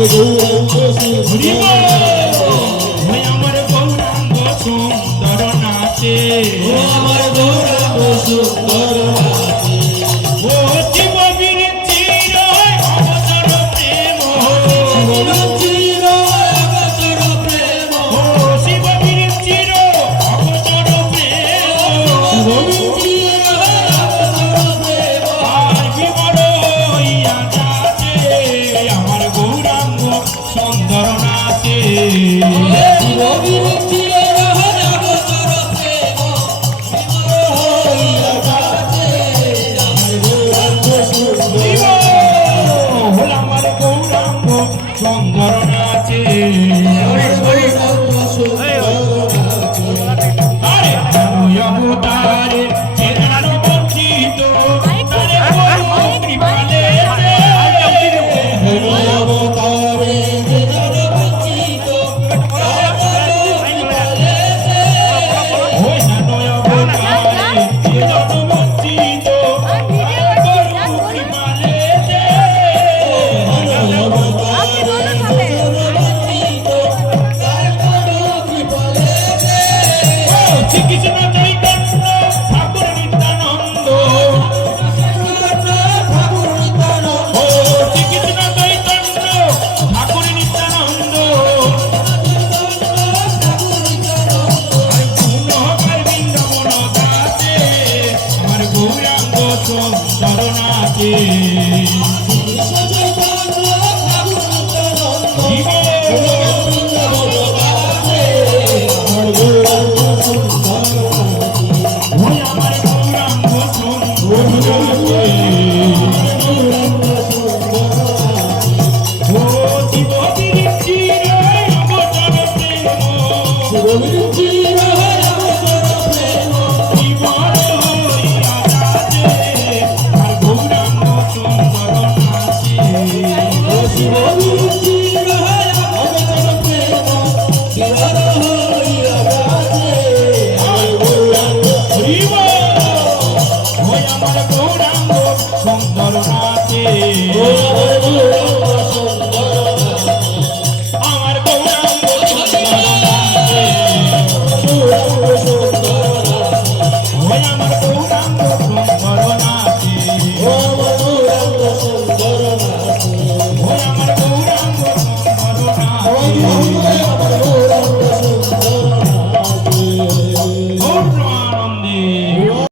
আমার গৌরাঙ্গ সুন্দর নাচে আমার গৌরাঙ্গ সুন্দর নাচে ও শিববীর চির অবসর প্রেম চির অবসর প্রেম ও শিববীর চির অবসর প্রেম চির অবসর প্রেম আর বিমল হইয়া নাচে আমার গৌরাঙ্গ সুন্দর নাচে শিববীর চির অবসর প্রেম হইয়া নাচে আমার গৌরাঙ্গ সুন্দর হল আমার গৌরাঙ্গ সুন্দর নাচে গৌরাঙ্গ সুন্দর নাচে আরে অবতারে চেতন বঞ্চিত তারে করো কৃপালে অবতারে যেন বঞ্চিত ওই নয় অবতারে চেতন বঞ্চিত করো কৃপালে শ্রীকৃষ্ণ চৈতন্য ঠাকুর নিত্যানন্দ ও শ্রীকৃষ্ণ চৈতন্য ঠাকুর নিত্যানন্দ গুণহকার বৃন্দাবন দাসে আমার গৌরাঙ্গ সুন্দর নাচে ওই আমার গৌরাঙ্গ সুন্দর নাচে ও শিববীর চির অবসর প্রেম বিমল হইয়া নাচে আর গৌরাঙ্গ সুন্দর নাচে হরিব ওই আমার গৌরাঙ্গ সুন্দর নাচে